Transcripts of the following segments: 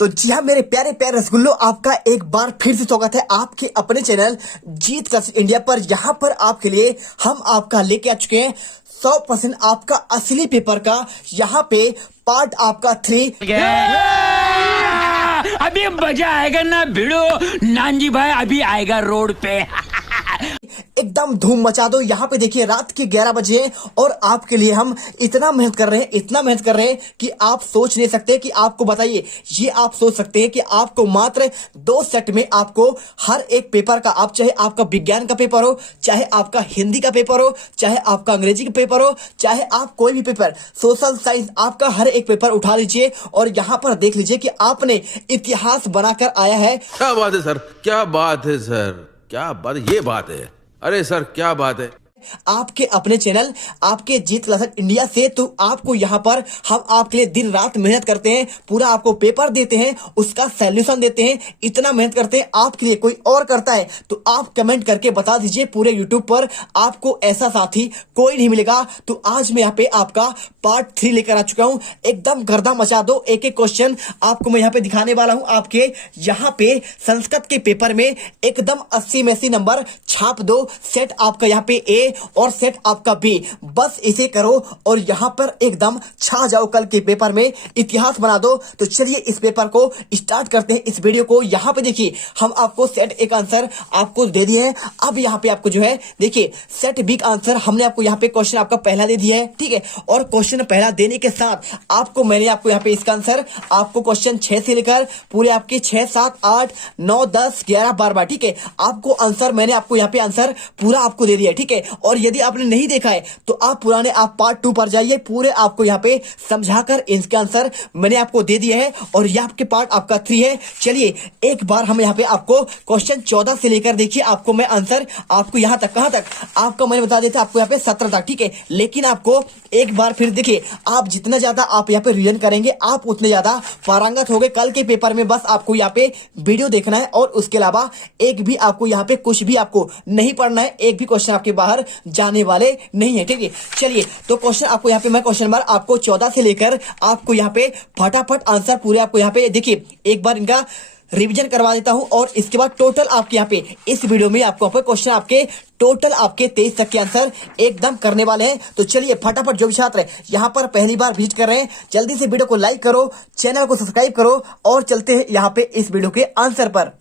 तो जी हाँ मेरे प्यारे प्यारे रसगुल्लो, आपका एक बार फिर से स्वागत है आपके अपने चैनल जीत क्लास इंडिया पर। यहाँ पर आपके लिए हम आपका लेके आ चुके हैं 100% आपका असली पेपर का यहाँ पे पार्ट आपका 3। अभी मजा आएगा ना भिड़ो नानजी भाई, अभी आएगा रोड पे। एकदम धूम मचा दो। यहाँ पे देखिए रात के 11 बजे हैं और आपके लिए हम इतना मेहनत कर रहे हैं, इतना मेहनत कर रहे हैं कि आप सोच नहीं सकते कि आपको बताइए, ये आप सोच सकते हैं कि आपको मात्र 2 सेट में आपको हर एक पेपर का, आप चाहे आपका विज्ञान का पेपर हो, चाहे आपका हिंदी का पेपर हो, चाहे आपका अंग्रेजी का पेपर हो, चाहे आप कोई भी पेपर, सोशल साइंस, आपका हर एक पेपर उठा लीजिए और यहाँ पर देख लीजिए कि आपने इतिहास बनाकर आया है। क्या बात है सर, क्या बात है सर, क्या बात है, ये बात है। अरे सर क्या बात है। आपके अपने चैनल आपके जीत क्लास इंडिया से। तो आपको यहाँ पर हम आपके लिए दिन रात मेहनत करते हैं, पूरा आपको पेपर देते हैं, उसका सॉल्यूशन देते हैं, इतना मेहनत करते हैं आपके लिए। कोई और करता है तो आप कमेंट करके बता दीजिए। पूरे यूट्यूब पर आपको ऐसा साथी कोई नहीं मिलेगा। तो आज मैं यहाँ पे आपका पार्ट 3 लेकर आ चुका हूँ। एकदम गर्दा मचा दो। एक एक क्वेश्चन आपको मैं यहाँ पे दिखाने वाला हूँ। आपके यहाँ पे संस्कृत के पेपर में एकदम 80 में 80 नंबर छाप दो। सेट आपका यहाँ पे ए और सेट आपका बी, बस इसे करो और यहां पर एकदम छा जाओ। कल के पेपर में इतिहास बना दो। तो चलिए इस पेपर को स्टार्ट करते हैं, इस वीडियो को। यहां पे देखिए हम आपको सेट ए का आंसर आपको दे दिए हैं। अब यहां पे आपको जो है देखिए सेट बी का आंसर हमने आपको यहां पे क्वेश्चन आपका पहला दे दिया है, ठीक है। और क्वेश्चन पहला देने के साथ आपको मैंने आपको यहां पे इसका आंसर आपको क्वेश्चन 6 से लेकर पूरे आपके 6, 7, 8, 9, 10, 11, 12, ठीक है। आपको आंसर मैंने आपको यहाँ पे आंसर पूरा आपको दे दिया है, ठीक है। और यदि आपने नहीं देखा है तो आप पुराने आप पार्ट 2 पर जाइए, पूरे आपको यहाँ पे समझाकर इसके आंसर मैंने आपको दे दिया है। और यह आपके पार्ट आपका 3 है। चलिए एक बार हम यहाँ पे आपको क्वेश्चन 14 से लेकर देखिए आपको मैं आंसर आपको यहाँ तक, कहाँ तक आपको मैंने बता दिया था, आपको यहाँ पे 17 तक, ठीक है। लेकिन आपको एक बार फिर देखिए, आप जितना ज्यादा आप यहाँ पे रिवीजन करेंगे आप उतने ज्यादा पारंगत होंगे कल के पेपर में। बस आपको यहाँ पे वीडियो देखना है और उसके अलावा एक भी आपको यहाँ पे कुछ भी आपको नहीं पढ़ना है। एक भी क्वेश्चन आपके बाहर जाने वाले नहीं है, ठीक है। चलिए तो क्वेश्चन आपको यहाँ पे मैं क्वेश्चन नंबर आपको 14 से लेकर आपको यहाँ पे फटाफट आंसर पूरे आपको यहाँ पे देखिए एक बार इनका रिवीजन करवा देता हूं। और इसके बाद टोटल आपके यहाँ पे इस वीडियो में आपको क्वेश्चन आपके टोटल आपके 23 तक के आंसर एकदम करने वाले हैं। तो चलिए फटाफट जो भी छात्र यहाँ पर पहली बार विजिट कर रहे हैं जल्दी से वीडियो को लाइक करो, चैनल को सब्सक्राइब करो और चलते हैं यहाँ पे इस वीडियो के आंसर पर।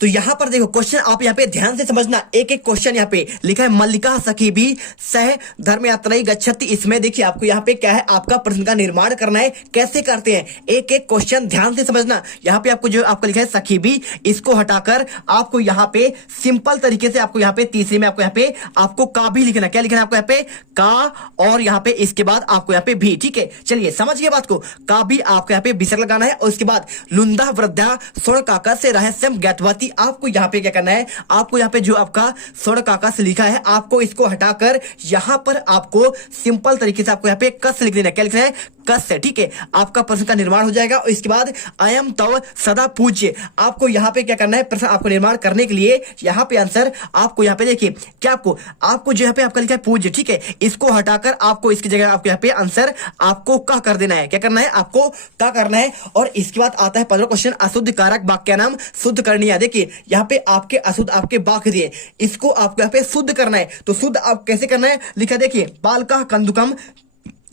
तो यहां पर देखो क्वेश्चन आप यहाँ पे ध्यान से समझना। एक एक क्वेश्चन यहाँ पे लिखा है मल्लिका सखीबी सह धर्म यात्रा गच्छति। इसमें देखिए आपको यहाँ पे क्या है, आपका प्रश्न का निर्माण करना है। कैसे करते हैं एक एक क्वेश्चन ध्यान से समझना। यहाँ पे आपको जो आपको लिखा है सखीबी, इसको हटाकर आपको यहाँ पे सिंपल तरीके से आपको यहाँ पे तीसरे में आपको यहाँ पे आपको का भी लिखना। क्या लिखना है आपको यहाँ पे का, और यहाँ पे इसके बाद आपको यहाँ पे भी, ठीक है। चलिए समझ गए बात को। का भी आपको यहाँ पे विसर्ग लगाना है और उसके बाद लुंदा वृद्धा स्वर्ण काका से रहस्यम ज्ञातवती। आपको यहाँ पे क्या करना है, आपको यहाँ पे जो आपका स्वर्ण काका से लिखा है आपको इसको हटाकर यहाँ पर आपको सिंपल तरीके से आपको यहाँ पे कस लिख देना है। क्या लिखना है, कस है, ठीक है। आपका प्रश्न का निर्माण हो जाएगा। और इसके बाद अयम तव सदा पूज्य, आपको यहाँ पे क्या करना है, प्रश्न आपको निर्माण करने के लिए यहाँ पे आंसर आपको यहाँ पे देखिए क्या आपको जो यहाँ पे आपका लिखा है पूज्य, ठीक है। इसको हटाकर आपको इसकी जगह आपको यहाँ पे आंसर आपको का कर देना है। क्या करना है, आपको का करना है। और इसके बाद आता है 15 क्वेश्चन अशुद्ध कारक वाक्य नाम शुद्ध करनी है। देखिए यहाँ पे आपके अशुद्ध आपके वाक्य दिए, इसको आपको यहाँ पे शुद्ध करना है। तो शुद्ध आप कैसे करना है, लिखा देखिए बालका कंदुकम,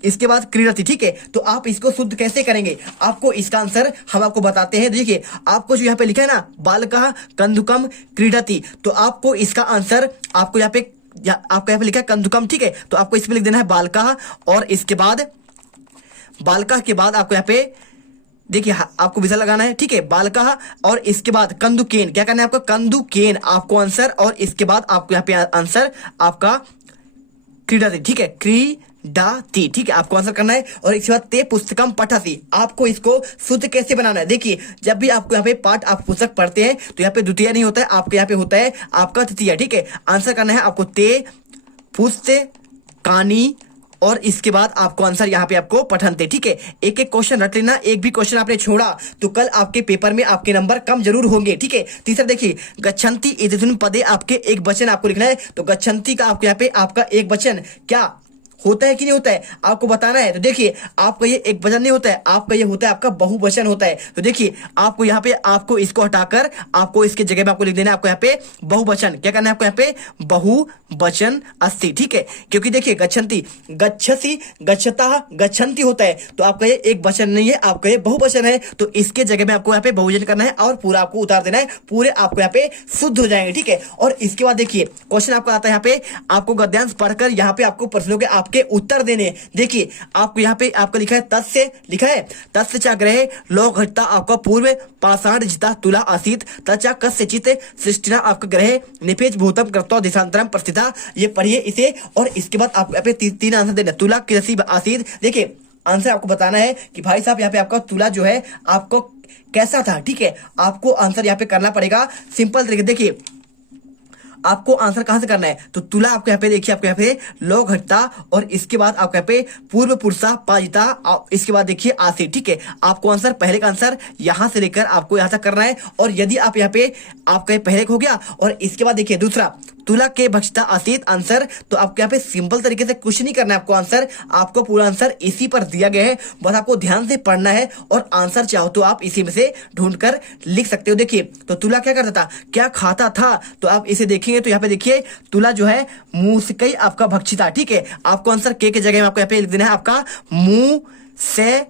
इसके बाद क्रीडति, ठीक है। तो आप इसको शुद्ध कैसे करेंगे, आपको इसका आंसर हम आपको बताते हैं। देखिए आपको जो यहाँ पे लिखा है ना बालका कंदुकम क्रीडति, तो आपको इसका आंसर आपको यहाँ पे आपको यहाँ पे लिखा है कंदुकम, ठीक है। तो आपको इसमें लिख देना है बालका और इसके बाद बालका के बाद आपको यहाँ पे देखिए आपको विसर्ग लगाना है, ठीक है, बालका। और इसके बाद कंदुकेन, क्या करना है आपको कंदुकेन आपको आंसर। और इसके बाद आपको यहाँ पे आंसर आपका क्रीडाति, ठीक है, क्रीडाति, ठीक है, आपको आंसर करना है। और इसके बाद ते पुस्तकम पठसी, आपको इसको शुद्ध कैसे बनाना है। देखिए जब भी आपको यहाँ पे पाठ आप पुस्तक पढ़ते हैं तो यहाँ पे द्वितीय नहीं होता है, आपके यहाँ पे होता है आपका तृतीय, ठीक है। आंसर करना है आपको ते पुस्तकानी और इसके बाद आपको आंसर यहाँ पे आपको पठनते, ठीक है। एक एक क्वेश्चन रट लेना। एक भी क्वेश्चन आपने छोड़ा तो कल आपके पेपर में आपके नंबर कम जरूर होंगे, ठीक है। तीसरा देखिए गच्छन्ति इदुन पदे, आपके एक वचन आपको लिखना है। तो गच्छन्ति का आपको यहाँ पे आपका एक वचन क्या होता है कि नहीं होता है, आपको बताना है। तो देखिए आपका ये एक वचन नहीं होता है, आपका ये होता है आपका बहुवचन होता है। तो देखिए आपको यहाँ पे आपको इसको हटाकर आपको इसके जगह पे आपको लिख देना है आपको यहाँ पे बहुवचन। क्या करना है आपको यहाँ पे बहुवचन अस्ति, ठीक है। क्योंकि देखिए गच्छन्ति, गच्छसि, गच्छता, गच्छन्ति होता है, तो आपका ये एक वचन नहीं है, आपका ये बहुवचन है। तो इसके जगह में आपको यहाँ पे बहुवचन करना है और पूरा आपको उतार देना है, पूरे आपको यहाँ पे शुद्ध हो जाएंगे, ठीक है। और इसके बाद देखिए क्वेश्चन आपका आता है यहाँ पे, आपको गद्यांश पढ़कर यहाँ पे आपको प्रश्नों के आपके उत्तर देने। देखिए आपको यहाँ पे आपका लिखा है तस्य, लिखा है तस्य च ग्रहे लोक घटता आपका पूर्व पाषाण जिता तुला आसीत तचा कस्यचित सृष्टिना आपका ग्रह निपेज भूतम कृतो दिशांतरम प्रस्थिता। ये पढ़िए इसे और इसके बाद आप यहाँ पे तीन आंसर देना। तुला कृषि आसीत, देखिए आंसर आपको बताना है कि भाई साहब यहाँ पे आपका तुला जो है आपको कैसा था, ठीक है। आपको आंसर यहाँ पे करना पड़ेगा सिंपल तरीके। देखिए आपको आंसर कहां से करना है, तो तुला आपको यहाँ पे देखिए आपको यहाँ पे लो घटता और इसके बाद आपको यहाँ पे पूर्व पुरुषा पाजिता, इसके बाद देखिए आसी, ठीक है। आपको आंसर पहले का आंसर यहां से लेकर आपको यहां तक करना है। और यदि आप यहाँ पे आपका पहले का हो गया और इसके बाद देखिए दूसरा तुला के भक्षता आसीत आंसर, तो आपको यहाँ पे सिंपल तरीके से कुछ नहीं करना है आपको आंसर, आपको पूरा आंसर इसी पर दिया गया है, बस आपको ध्यान से पढ़ना है और आंसर चाहो तो आप इसी में से ढूंढकर लिख सकते हो। देखिए तो तुला क्या करता था, क्या खाता था, तो आप इसे देखेंगे तो यहाँ पे देखिए तुला जो है मूसकई आपका भक्षिता, ठीक है। आपको आंसर के जगह में आपको यहाँ पे लिख देना है आपका मुंह से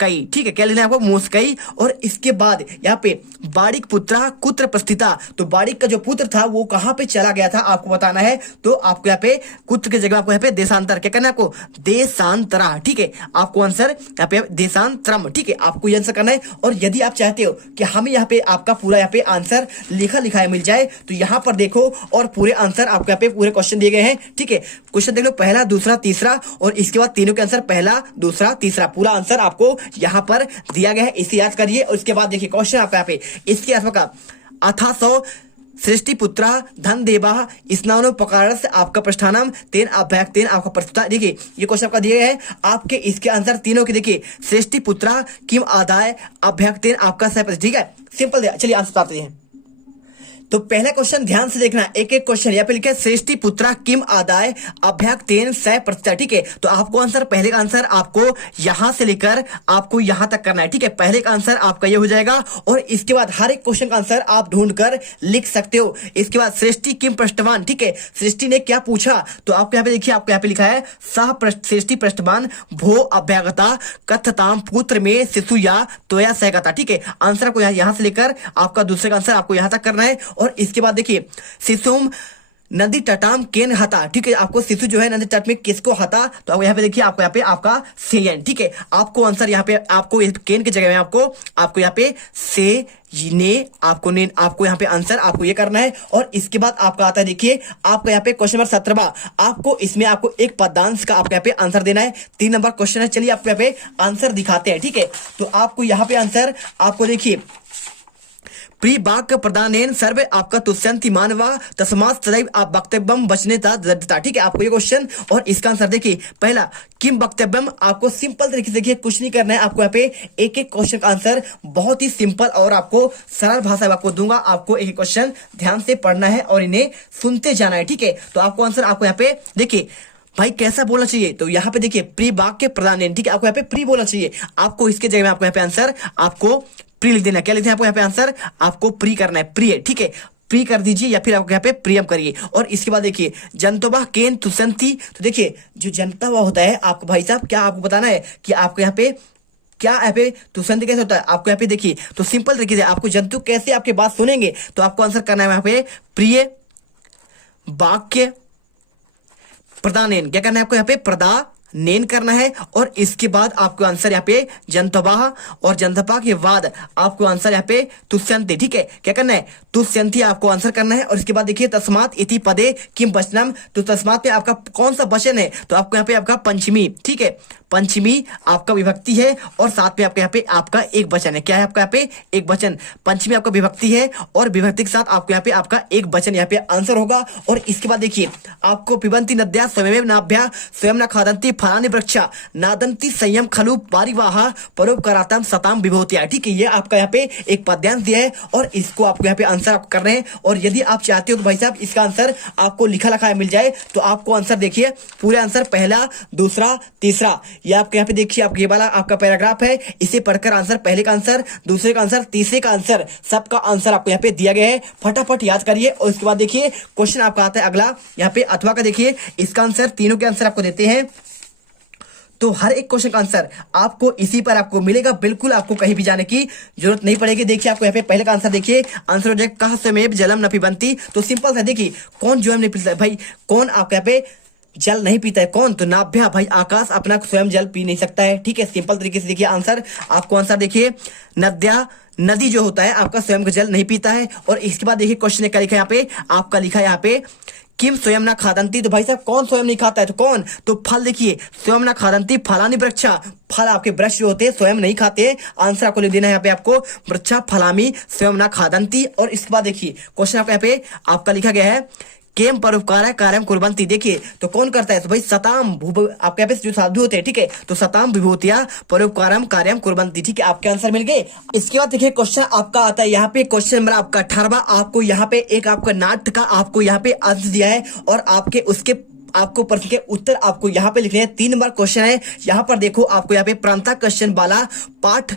कई, ठीक है। क्या लिखना है आपको मूसकई। और इसके बाद यहाँ पे बाड़िक पुत्रा कुत्र प्रस्थिता, तो बाड़िक का जो पुत्र था वो कहाँ पे चला गया था आपको बताना है। तो आपको यहाँ पे कुत्र की जगह आपको यहाँ पे देशांतर, क्या करना है आपको देशांतरा, ठीक है। आपको आंसर यहाँ पे देशांतरम, ठीक है। आपको ये आंसर करना है। और यदि आप चाहते हो कि हमें यहाँ पे आपका पूरा यहाँ पे आंसर लिखा लिखाया मिल जाए तो यहाँ पर देखो और पूरे आंसर आपको यहाँ पे पूरे क्वेश्चन दिए गए हैं, ठीक है। क्वेश्चन देख लो, पहला दूसरा तीसरा और इसके बाद तीनों के आंसर पहला दूसरा तीसरा, पूरा आंसर आपको यहाँ पर दिया गया है, इसे याद करिए। और इसके बाद देखिए क्वेश्चन आपका यहाँ पे इसके आसपास का अथा सौ सृष्टि पुत्रा धन देवा स्नानो पकारस आपका प्रस्थानम तेन अभ्याक तेन आपका प्रस्तुता। देखिए ये क्वेश्चन आपका दिए है आपके, इसके आंसर तीनों के देखिए सृष्टि पुत्रा किम आदाय अभ्याक तेन आपका सह, ठीक है। सिंपल दिया, चलिए आंसर बताते हैं। तो पहला क्वेश्चन ध्यान से देखना, एक एक क्वेश्चन यहाँ पे लिखा है सृष्टि पुत्रा किम आदाय अभ्याक तेन सह प्रतिष्ठा, ठीक है। तो आपको आंसर पहले का आंसर आपको यहां से लेकर आपको यहां तक करना है, ठीक है। पहले का आंसर आपका ये हो जाएगा और इसके बाद हर एक क्वेश्चन का आंसर आप ढूंढकर लिख सकते हो। इसके बाद सृष्टि किम पृष्ठवान, ठीक है। सृष्टि ने क्या पूछा, तो आपको यहाँ पे देखिए आपको यहाँ पे लिखा है सह सृष्टि पृष्ठवान भो अभ्यागता कथताम पुत्र में शिशु या तोया सहगता, ठीक है। आंसर आपको यहां से लेकर आपका दूसरे का आंसर आपको यहां तक करना है। और इसके बाद देखिए शिशुम नदी तटाम केन हता, ठीक है। आपको शिशु जो है नदी तट में किसको हता, तो आप यहाँ पे देखिए आपको यहाँ पे आपका सेलियन, ठीक है। आपको आंसर यहाँ पे आपको केन की जगह में आपको यहाँ पे से ने आपको यहाँ पे आंसर आपको ये करना है। और इसके बाद आपका आता है देखिए आपका यहाँ पे क्वेश्चन नंबर 17, आपको इसमें आपको एक पदांश का आपको यहाँ पे आंसर देना है। 3 नंबर क्वेश्चन है, चलिए आपको यहाँ पे आंसर दिखाते हैं, ठीक है। तो आपको यहाँ पे आंसर आपको देखिए प्री वाक्य प्रदानेन सर्व आपका तुष्यंति मानवा तस्मात् सदैव आप वक्तव्यम बचनेता दृढ़ता, ठीक है। आपको ये क्वेश्चन और इसका आंसर देखिए पहला किम वक्तव्यम, आपको सिंपल तरीके से देखिए कुछ नहीं करना है। आपको यहाँ पे एक एक क्वेश्चन का आंसर बहुत ही सिंपल और आपको सरल भाषा में आपको दूंगा, आपको एक क्वेश्चन ध्यान से पढ़ना है और इन्हें सुनते जाना है, ठीक है। तो आपको आंसर आपको यहाँ पे देखिए भाई कैसा बोलना चाहिए, तो यहाँ पे देखिए प्री वाक्य प्रदान, ठीक है। आपको यहाँ पे प्री बोलना चाहिए, आपको इसके जगह में आपको यहाँ पे आंसर आपको प्री लिख देना। क्या लिखते हैं आपको यहाँ पे आंसर आपको प्री करना है, प्रिय, ठीक है। प्री कर दीजिए या फिर आपको यहाँ पे प्रियम करिए। और इसके बाद देखिए जनतोबा केन तुसंती, तो देखिए जो जनता हुआ होता है आपको भाई साहब क्या आपको बताना है कि आपको यहाँ पे क्या यहाँ पे तुसंती कैसे होता है। आपको यहाँ पे देखिए तो सिंपल तरीके से आपको जंतु कैसे आपके बात सुनेंगे, तो आपको आंसर करना है यहाँ पे प्रिय वाक्य प्रदानेन, क्या करना है आपको यहाँ पे प्रदानेन करना है। और इसके बाद आपको आंसर यहाँ पे जनतबाह और जनतपा के बाद आपको आंसर यहाँ पे तुष्यंती, ठीक है। क्या करना है तुष्यंती आपको आंसर करना है। और इसके बाद देखिए तस्मात् इति पदे किम वचनम, तो तस्मात् पे आपका कौन सा वचन है, तो आपको यहाँ पे आपका पंचमी, ठीक है। पंचमी आपका विभक्ति है और साथ में आपके यहाँ पे आपका एक वचन है। क्या है आपका यहाँ पे एक वचन, पंचमी आपका विभक्ति है और विभक्ति के साथ आपको यहाँ पे आपका एक वचन यहाँ पे आंसर होगा। और इसके बाद देखिए आपको पिबंती नद्या स्वयं नाभ्या स्वयं न खादंती फलानि वृक्षा नादंती संयम खलु पारिवाह परोपकारातम सताम विभूतिया। ठीक है, ये आपका यहाँ पे एक पद्यांश दिया है और इसको आपको यहाँ पे आंसर आप कर रहे हैं। और यदि आप चाहते हो तो भाई साहब इसका आंसर आपको लिखा लिखा मिल जाए तो आपको आंसर देखिए पूरे आंसर पहला, दूसरा, तीसरा, ये आपके यहाँ पे देखिए आपके ये वाला आपका पैराग्राफ है, इसे पढ़कर आंसर, पहले का आंसर, दूसरे का आंसर, तीसरे का आंसर, सबका आंसर आपको यहाँ पे दिया गया है। फटाफट याद करिए। और उसके बाद देखिए क्वेश्चन आपका आता है अगला यहाँ पे अथवा का। देखिए इसका आंसर, तीनों के आंसर आपको देते हैं तो हर एक क्वेश्चन का आंसर आपको इसी पर आपको मिलेगा, बिल्कुल आपको कहीं भी जाने की जरूरत नहीं पड़ेगी। देखिए आपको यहाँ पे पहले का आंसर देखिए, आंसर हो जाएगा कह स्वयमेव जलम न पिबंती। तो सिंपल है, देखिए कौन जो नहीं पीता है भाई, कौन आपके यहाँ पे जल नहीं पीता है, कौन? तो नाभ्या भाई, आकाश अपना स्वयं जल पी नहीं सकता है। ठीक है, सिंपल तरीके से देखिए आंसर, आपको आंसर देखिए नद्या, नदी जो होता है आपका स्वयं का जल नहीं पीता है। और इसके बाद देखिए क्वेश्चन क्या लिखा है यहाँ पे, आपका लिखा है यहाँ पे किम स्वयं ना खादंती। तो भाई साहब कौन स्वयं नहीं खाता है, तो कौन? तो फल देखिए, स्वयं ना खादंती फलानि वृक्षा, फल आपके वृक्ष जो होते हैं स्वयं नहीं खाते। आंसर आपको लिख देना है यहाँ पे आपको वृक्षा फलामी स्वयं ना खादंती। और इसके बाद देखिए क्वेश्चन आपका यहाँ पे आपका लिखा गया है केम परोपकार कार्यम कुर्बंती। देखिए तो कौन करता है, तो भाई सताम आपके यहाँ पे जो साधु होते हैं, ठीक है, तो सताम विभूतिया परोपकारम कार्यम कुर्बंती। ठीक है, आपके आंसर मिल गए। इसके बाद देखिए क्वेश्चन आपका आता है यहाँ पे क्वेश्चन नंबर आपका 18। आपको यहाँ पे एक आपका नाट्य का आपको यहाँ पे अंश दिया है और आपके उसके आपको प्रश्न के उत्तर आपको यहाँ पे लिखने हैं। 3 नंबर क्वेश्चन है, यहाँ पर देखो आपको यहाँ पे प्रांता क्वेश्चन वाला पाठ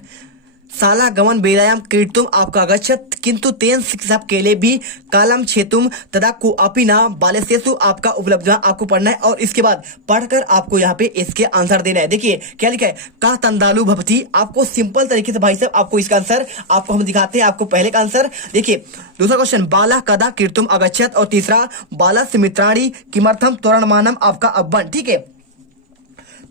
साला गमन बेलायाम कीर्तुम आपका गच्छत किंतु तेन शिक्षा के लिए भी कालम छेतुम तदा को अपिना बालेसेसु आपका उपलब्ध आपको पढ़ना है। और इसके बाद पढ़कर आपको यहाँ पे इसके आंसर देना है। देखिए क्या लिखा है, का तंदालु भवती। आपको सिंपल तरीके से भाई साहब आपको इसका आंसर आपको हम दिखाते हैं। आपको पहले का आंसर देखिए, दूसरा क्वेश्चन बाला कदा कीर्तुम अगच्छत, और तीसरा बाला सुमित्राणी किमर्थम तोरणमानम आपका अब्बन। ठीक है,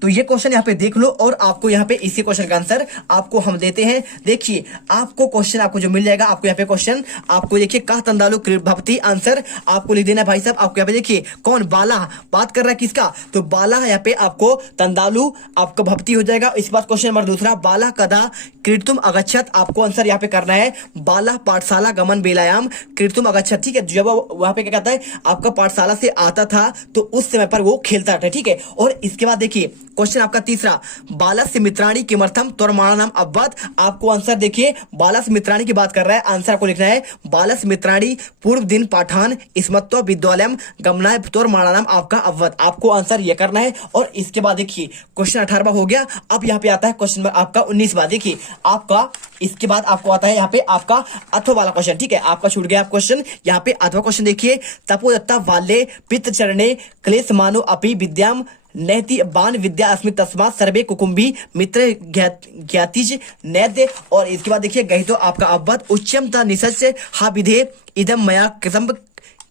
तो ये क्वेश्चन यहाँ पे देख लो और आपको यहाँ पे इसी क्वेश्चन का आंसर आपको हम देते हैं। देखिए आपको क्वेश्चन आपको जो मिल जाएगा, आपको यहाँ पे क्वेश्चन आपको देखिए कह तंदालु भवती, आंसर आपको लिख देना है भाई साहब। आपको यहाँ पे देखिए कौन बाला बात कर रहा है किसका, तो बाला यहाँ पे आपको तंदालु आपका भवती हो जाएगा। इसके बाद क्वेश्चन नंबर दूसरा बाला कदा कीर्तुम अगच्छत, आपको आंसर यहाँ पे करना है बाला पाठशाला गमन बेलायाम कीर्तुम अगच्छत। ठीक है, जब वहां पे क्या कहता है आपका पाठशाला से आता था तो उस समय पर वो खेलता था। ठीक है, और इसके बाद देखिए क्वेश्चन आपका तीसरा बालस मित्राणी किमर्थम तोरमाणम अब्बत। आपको आंसर देखिए बालस मित्राणी की बात कर रहा है, आंसर आपको लिखना है बालस मित्राणी पूर्व दिन पाठान स्मत्व विद्यालयम गमनाय तोरमाणम आपका अव्वत। आपको आंसर ये करना है। और इसके बाद देखिए क्वेश्चन 18वां हो गया। अब यहाँ पे आता है क्वेश्चन नंबर आपका 19वां। देखिए आपका इसके बाद आपको आता है यहाँ पे आपका अथवा वाला क्वेश्चन। ठीक है, आपका छूट गया क्वेश्चन यहाँ पे अथवा क्वेश्चन। देखिए तपोदत्ता वाले पित्त चरणे क्लेश मानो अपि विद्याम नैति बान विद्या अस्मित तस्मात सर्वे कुकुम्भी मित्र ज्ञातिज नैद्य। और इसके बाद देखिए गहितो आपका अवध उच्चम ता निसच हा विधे इदम मया कृतम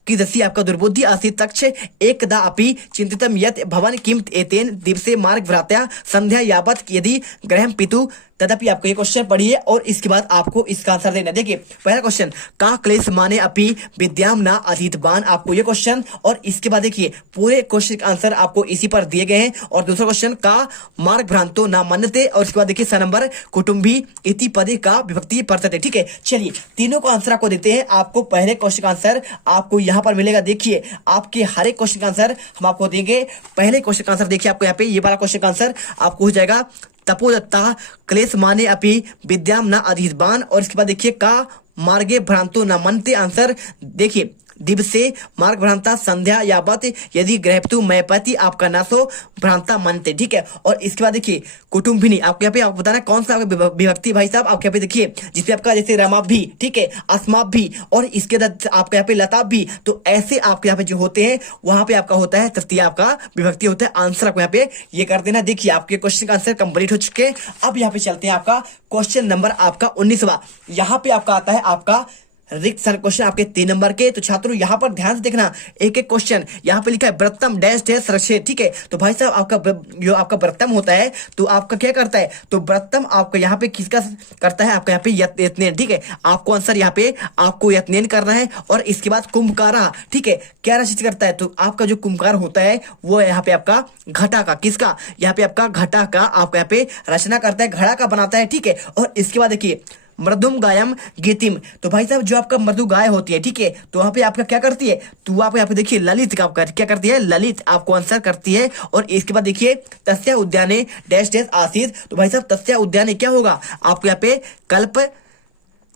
की दसी आपका दुर्बुद्धि आसीत तक्ष एकदा अपि चिंतितम यत भवन किम एतेन दिवसे मार्ग भ्रात्या संध्या यावत यदि ग्रहम पितु तदपि आपको ये क्वेश्चन पढ़िए और इसके बाद आपको इसका आंसर देना। देखिए पहला क्वेश्चन का क्लेश माने अपि विद्याम ना अधीतबान, आपको ये क्वेश्चन। और इसके बाद देखिए पूरे क्वेश्चन का आंसर आपको इसी पर दिए गए हैं। और दूसरा क्वेश्चन का मार्ग भ्रांतो ना मनते, और इसके बाद देखिए स नंबर कुटुंबी इति पदे का विभक्ति परतते। ठीक है, चलिए तीनों का आंसर आपको देते हैं। आपको पहले क्वेश्चन का आंसर आपको यहाँ पर मिलेगा। देखिए आपके हर एक क्वेश्चन का आंसर हम आपको देंगे। पहले क्वेश्चन का आंसर देखिए आपको यहाँ पे ये वाला क्वेश्चन का आंसर आपको हो जाएगा तपोदत्ता क्लेश माने अपि विद्याम न अधीतबान। और इसके बाद देखिए का मार्गे भ्रांतो न मनते, आंसर देखिए दिवसे मार्ग भ्रांता संध्या यावत यदि ग्रहतु मैपति आपका नासो भ्रांता मनते। ठीक है, और इसके बाद देखिए कुटुंबिनी, आपको यहाँ पे आपको बताना कौन सा आपका विभक्ति भाई साहब। आपके यहाँ पे देखिए जिसपे आपका जैसे रमाभ भी, ठीक है, अस्माभ भी, और इसके बाद आपके यहाँ पे लताभ भी, तो ऐसे आपके यहाँ पे जो होते हैं वहां पे आपका होता है तृतीय आपका विभक्ति होता है। आंसर आपको यहाँ पे ये कर देना। देखिए आपके क्वेश्चन का आंसर कंप्लीट हो चुके हैं। अब यहाँ पे चलते हैं आपका क्वेश्चन नंबर आपका 19वां। यहाँ पे आपका आता है आपका रिक्त क्वेश्चन आपके 3 नंबर के। तो छात्रों यहाँ पर ध्यान से देखना, एक एक क्वेश्चन यहाँ पे लिखा है व्रतम डैश डैश रक्षित। ठीक है, तो भाई साहब आपका जो आपका व्रतम होता है तो आपका क्या करता है, तो व्रतम आपका यहाँ पे किसका करता है, आपका यहाँ पे यत्नेन। ठीक है, आपको आंसर यहाँ पे आपको यत्नेन करना है। और इसके बाद कुंभकारा, ठीक है, क्या रचित करता है, तो आपका जो कुंभकार होता है वो यहाँ पे आपका घटा का, किसका, यहाँ पे आपका घटा का आपका यहाँ पे रचना करता है, घड़ा का बनाता है। ठीक है, और इसके बाद देखिए मृदुम गायम गीतिम। तो भाई साहब जो आपका मृदु गाय होती है, ठीक है, तो वहां पे आपका क्या करती है, तो आप यहाँ पे देखिए ललित का क्या करती है, ललित आपको आंसर करती है। और इसके बाद देखिए तस्या उद्याने डैश डैश आसीत। तो भाई साहब तस्या उद्याने क्या होगा आपको यहाँ पे कल्प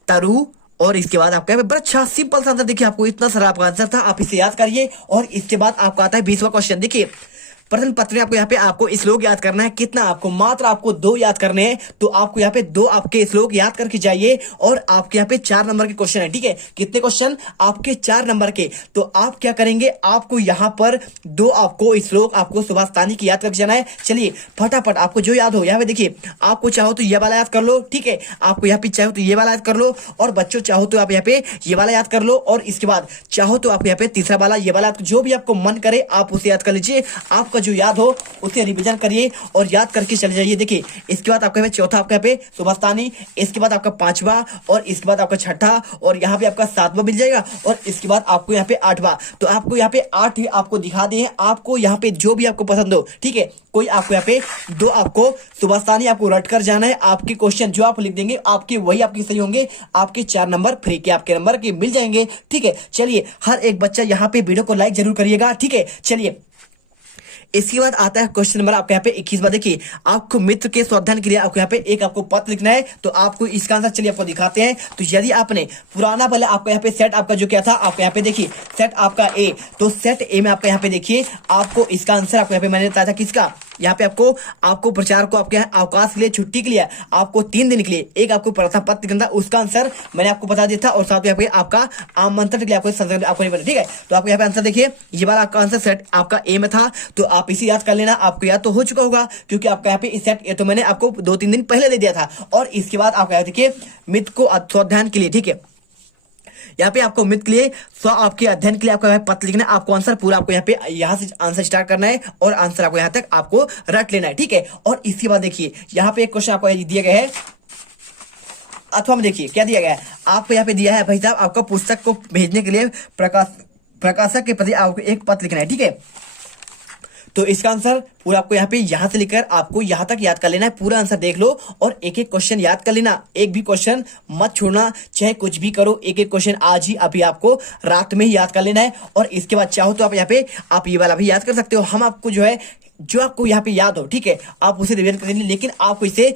तरु और इसके बाद आपका यहाँ पे बड़ा अच्छा सिंपल सा आंसर। देखिए आपको इतना सारा आपका आंसर था, आप इसे याद करिए। और इसके बाद आपका आता है 20वां क्वेश्चन। देखिए प्रश्न पत्र में आपको यहाँ पे आपको श्लोक याद करना है। कितना आपको, मात्र आपको 2 याद करने हैं। तो आपको यहाँ पे 2 आपके श्लोक याद करके जाइए। और आपके यहाँ पे 4 नंबर के क्वेश्चन है, ठीक है। कितने क्वेश्चन आपके 4 नंबर के। तो आप क्या करेंगे, आपको यहाँ पर 2 आपको श्लोक आपको सुभाषतानी की याद करके जाना है। चलिए फटाफट आपको जो याद हो, यहाँ पे देखिए आपको चाहो तो ये वाला याद कर लो, ठीक है। आपको यहाँ पे चाहो तो ये वाला याद कर लो, और बच्चों चाहो तो आप यहाँ पे ये वाला याद कर लो, और इसके बाद चाहो तो आप यहाँ पे तीसरा वाला ये वाला, जो भी आपको मन करे आप उसे याद कर लीजिए। आपका जो याद हो उसे रिवीजन करिए और याद करके चले जाइए। देखिए इसके बाद आपका चौथा आपका यहाँ पे सुभाषतानी, इसके बाद आपका 5वां, और इसके बाद आपका 6ठा, और यहाँ पे आपका 7वां मिल जाएगा, और इसके बाद आपको यहाँ पे 8वां। तो आपको यहाँ पे 8 आपको दिखा दिए। आपको यहाँ पे जो भी आपको पसंद हो, ठीक है, कोई आपको यहाँ पे 2 आपको सुभाषतानी आपको रट कर जाना है। आपके क्वेश्चन जो आप लिख देंगे आपके वही आपके सही होंगे। आपके 4 नंबर फ्री के आपके नंबर के मिल जाएंगे, ठीक है। चलिए हर एक बच्चा यहाँ पे वीडियो को लाइक जरूर करिएगा, ठीक है। चलिए इसके बाद आता है क्वेश्चन नंबर आपके यहाँ पे 21वां। देखिए आपको मित्र के स्वाध्यान के लिए आपको यहाँ पे एक आपको पत्र लिखना है। तो आपको इसका आंसर चलिए आपको दिखाते हैं। तो यदि आपने पुराना पहले आपको यहाँ पे सेट आपका जो क्या था, आपको यहाँ पे देखिए सेट आपका ए, तो सेट ए में आपका यहाँ पे देखिए आपको इसका आंसर आपको यहाँ पे मैंने बताया था किसका, यहाँ पे आपको प्रचार को आपके यहाँ अवकाश के लिए, छुट्टी के लिए आपको 3 दिन के लिए एक आपको प्रथम पत्र लिखना था, उसका आंसर मैंने आपको बता दिया था। और साथ में आपका आमंत्रण के लिए आपको आपको नहीं बता, ठीक है। तो आपको यहाँ पे आंसर देखिए ये वाला आपका आंसर सेट आपका ए में था। तो आप इसे याद कर लेना, आपको याद तो हो चुका होगा क्योंकि आपका यहाँ पे इस सेट ए तो मैंने आपको 2-3 दिन पहले दे दिया था। और इसके बाद आपका यहाँ देखिए मित्र को स्वाध्यान के लिए, ठीक है, यहाँ पे आपको मित्र के लिए आपके अध्ययन के लिए आपको यहाँ पत्र लिखना है। आपको आंसर पूरा आपको यहाँ पे यहाँ से आंसर स्टार्ट करना है और आंसर आपको यहाँ तक आपको रट लेना है, ठीक है। और इसके बाद देखिए यहाँ पे एक क्वेश्चन आपको दिया गया है, अथवा में देखिए क्या दिया गया है आपको यहाँ पे दिया है भाई साहब, आपका पुस्तक को भेजने के लिए प्रकाशक के प्रति आपको एक पत्र लिखना है, ठीक है। तो इसका आंसर पूरा आपको यहाँ पे यहाँ से लेकर आपको यहाँ तक याद कर लेना है। पूरा आंसर देख लो और एक एक क्वेश्चन याद कर लेना, एक भी क्वेश्चन मत छोड़ना, चाहे कुछ भी करो, एक एक क्वेश्चन आज ही अभी आपको रात में ही याद कर लेना है। और इसके बाद चाहो तो आप यहाँ पे आप ये वाला भी याद कर सकते हो। हम आपको जो है जो आपको यहाँ पे याद हो, ठीक है, आप उसे रिवीजन कर लीजिए, लेकिन आपको इसे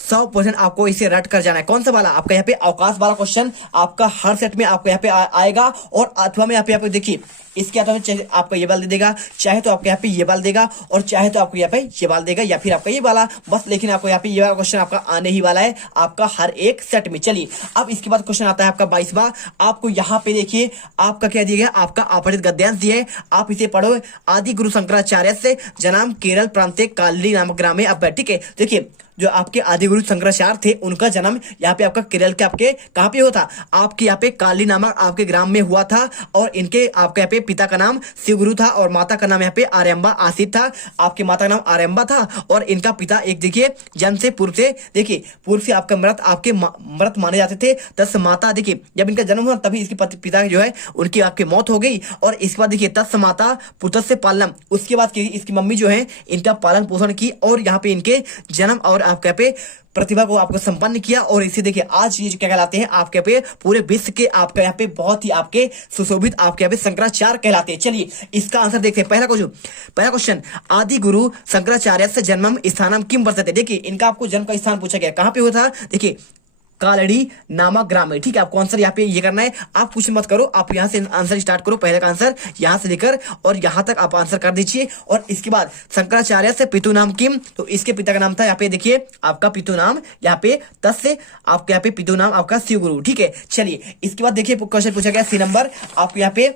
100% आपको इसे रट कर जाना है। कौन सा वाला आपका यहाँ पे अवकाश वाला क्वेश्चन आपका हर सेट में आपको यहाँ पे आएगा। और अथवा में यहाँ पे देखिए इसके अथवा में आपका ये वाला दे देगा, चाहे तो आपको यहाँ पे ये वाला देगा, और चाहे तो आपको यहाँ पे ये वाला देगा, या फिर आपका ये वाला बस। लेकिन आपको यहाँ पे ये वाला क्वेश्चन आपका आने ही वाला है आपका हर एक सेट में। चलिए अब इसके बाद क्वेश्चन आता है आपका 22वां। आपको यहाँ पे देखिए आपका क्या दिया गया, आपका अपरित गद्यांश दिया है, आप इसे पढ़ो। आदि गुरु शंकराचार्य से जन्म केरल प्रांत काली नामक ग्राम में अब, ठीक है। देखिए जो आपके आदि गुरु शंकराचार्य थे उनका जन्म यहाँ पे आपका केरल के आपके कहाँ पे हुआ था, आपके यहाँ पे काली नामक आपके ग्राम में हुआ था। और इनके आपके यहाँ पे पिता का नाम शिव गुरु था और माता का नाम यहाँ पे आर्यम्बा आसित था। आपके माता का नाम आर्यम्बा था और इनका पिता एक देखिए जन्म से पूर्व से, देखिए पूर्व से आपका मृत आपके मृत माने जाते थे। तस् माता, देखिए जब इनका जन्म हुआ तभी इसके पिता जो है उनकी आपकी मौत हो गई। और इसके बाद देखिए तस् माता पुत्र से पालनम, उसके बाद इसकी मम्मी जो है इनका पालन पोषण की और यहाँ पे इनके जन्म और आपके यहाँ पे प्रतिभा को आपको संपन्न किया। और इसे देखिए आज ये क्या कहलाते हैं आपके यहाँ पे पूरे विश्व के आपके यहाँ पे बहुत ही आपके सुशोभित आपके यहाँ पे शंकराचार्य कहलाते हैं। चलिए इसका आंसर देखते हैं। पहला क्वेश्चन आदि गुरु शंकराचार्य से जन्मम स्थानम किम वर्तते। देखिए इनका आपको जन्म का स्थान पूछा गया, कहाँ पे हुआ था, देखिए कालड़ी नामक ग्राम में, ठीक है। आपको आंसर यहाँ पे ये करना है, आप कुछ मत करो, आप यहाँ से आंसर स्टार्ट करो, पहले का आंसर यहाँ से लेकर और यहाँ तक आप आंसर कर दीजिए। और इसके बाद शंकराचार्य से पितु नाम किम, तो इसके पिता का नाम था यहाँ पे देखिए आपका पितु नाम, यहाँ पे तस् से आपके यहाँ पे पितु नाम आपका शिव गुरु, ठीक है। चलिए इसके बाद देखिए क्वेश्चन पूछा गया 3 नंबर, आपको यहाँ पे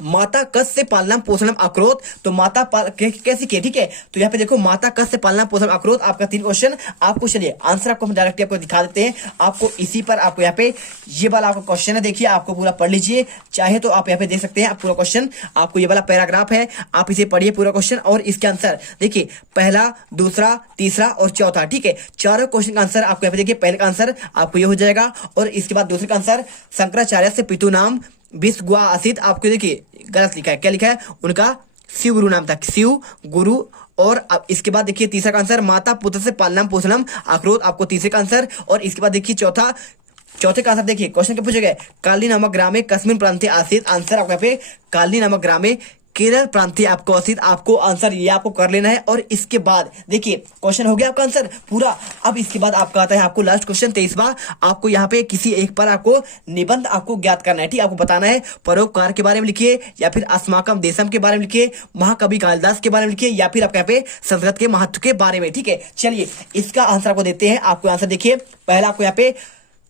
माता कस से पालना पोषणम अक्रोध, तो माता कैसी के, ठीक है। तो यहाँ पे देखो माता कस से पालना पोषण अक्रोध, आपका 3 क्वेश्चन आपको। चलिए आंसर आपको हम डायरेक्टली आपको दिखा देते हैं। आपको इसी पर आपको यहाँ पे ये वाला आपका क्वेश्चन है, देखिए आपको पूरा पढ़ लीजिए, चाहे तो आप यहाँ पे देख सकते हैं। आप पूरा क्वेश्चन आपको ये वाला पैराग्राफ है, आप इसे पढ़िए पूरा क्वेश्चन और इसके आंसर देखिए पहला, दूसरा, तीसरा और चौथा, ठीक है। चारों क्वेश्चन का आंसर आपको यहाँ पे देखिए पहले का आंसर आपको ये हो जाएगा और इसके बाद दूसरे का आंसर शंकराचार्य से पितु नाम विश्व गुआ आसित, आपको देखिए गलत लिखा है, क्या लिखा है, उनका शिव गुरु नाम था, शिव गुरु और अब इसके बाद देखिए तीसरा का आंसर माता पुत्र से पालनम पोषणम अखरोट आपको तीसरे का आंसर। और इसके बाद देखिए चौथे का आंसर देखिए क्वेश्चन क्या पूछे गए, काली नामक ग्रामे कस्मिन प्रांते आसित, आंसर आपको यहाँ पे काली नामक ग्रामे केरल प्रांतीय आपको आसित, आपको आंसर ये आपको कर लेना है। और इसके बाद देखिए क्वेश्चन हो गया आपका आंसर पूरा। अब इसके बाद आपका आता है आपको लास्ट क्वेश्चन 23वां, आपको यहाँ पे किसी एक पर आपको निबंध आपको ज्ञात करना है, ठीक, आपको बताना है परोपकार के बारे में लिखिए, या फिर अस्माकम देशम के बारे में लिखिए, महाकवि कालिदास के बारे में लिखिए, या फिर आपके यहाँ पे संस्कृत के महत्व के बारे में, ठीक है। चलिए इसका आंसर आपको देते हैं। आपको आंसर देखिए, पहला आपको यहाँ पे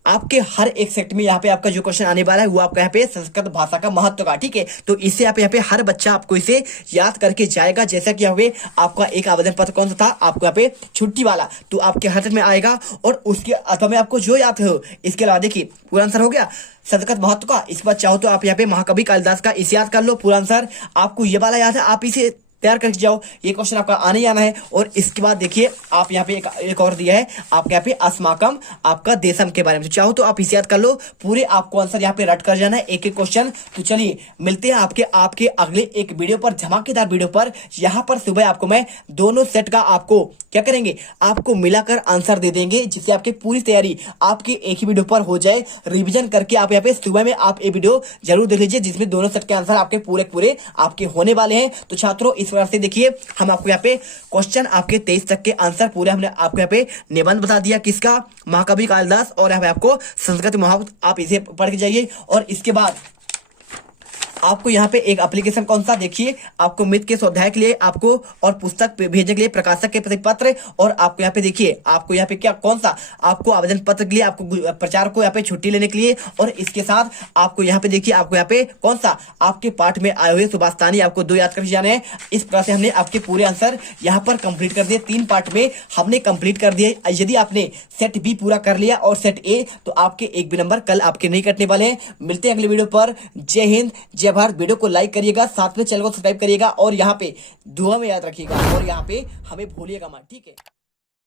आपके हर एक सेक्ट में यहाँ पे आपका जो क्वेश्चन आने वाला है वो आपका यहाँ पे संस्कृत भाषा का महत्व का, ठीक है। तो इससे आप यहाँ पे हर बच्चा आपको इसे याद करके जाएगा। जैसा कि यहाँ पे आपका एक आवेदन पत्र कौन सा था, आपको यहाँ पे छुट्टी वाला, तो आपके हाथ में आएगा और उसके अथवा में आपको जो याद हो। इसके अलावा देखिए पूरा आंसर हो गया संस्कृत महत्व का। इसके बाद चाहो तो आप यहाँ पे महाकवि कालिदास का इसे याद कर लो, पूरा आंसर आपको ये वाला याद है, आप इसे तैयार करके जाओ, ये क्वेश्चन आपका आने ही आना है। और इसके बाद देखिए आप यहाँ पे एक और दिया है आपके यहाँ पे अस्माकम आपका देशम के बारे में, तो चाहो तो आप इसे याद कर लो, पूरे आपको आंसर यहाँ पे रट कर जाना है एक एक क्वेश्चन। तो चलिए मिलते हैं आपके अगले एक वीडियो पर, धमाकेदार वीडियो पर। यहाँ पर सुबह आपको मैं दोनों सेट का आपको क्या करेंगे, आपको मिलाकर आंसर दे देंगे, जिससे आपकी पूरी तैयारी आपके एक ही वीडियो पर हो जाए। रिविजन करके आप यहाँ पे सुबह में आप ये वीडियो जरूर देख लीजिए, जिसमें दोनों सेट के आंसर आपके पूरे आपके होने वाले हैं। तो छात्रों इस प्रकार से देखिए हम आपको यहाँ पे क्वेश्चन आपके 23 तक के आंसर पूरे हमने आपको यहाँ पे निबंध बता दिया, किसका, महाकवि कालिदास, और यहाँ पे आपको संस्कृत महत्व, आप इसे पढ़ के जाइए। और इसके बाद आपको यहाँ पे एक एप्लीकेशन कौन सा देखिए, आपको मित्र के स्वाध्याय के लिए आपको और पुस्तक भेजने के लिए प्रकाशक के प्रति पत्र, और आपको यहाँ पे देखिए आपको यहाँ पे क्या कौन सा आपको आवेदन पत्र के लिए आपको प्रचार को यहाँ पे छुट्टी लेने के लिए, और इसके साथ आपको यहाँ पे देखिए आपको यहाँ पे कौन सा आपके पाठ में आए हुए सुभाषतानी आपको 2 याद करके जाने हैं। इस प्रकार से हमने आपके पूरे आंसर यहाँ पर कंप्लीट कर दिए, 3 पार्ट में हमने कंप्लीट कर दिए। यदि आपने सेट बी पूरा कर लिया और सेट ए, तो आपके एक भी नंबर कल आपके नहीं कटने वाले हैं। मिलते हैं अगले वीडियो पर। जय हिंद, जय भारत। वीडियो को लाइक करिएगा, साथ में चैनल को सब्सक्राइब करिएगा, और यहाँ पे दुआ में याद रखिएगा, और यहाँ पे हमें भूलिएगा मत, ठीक है।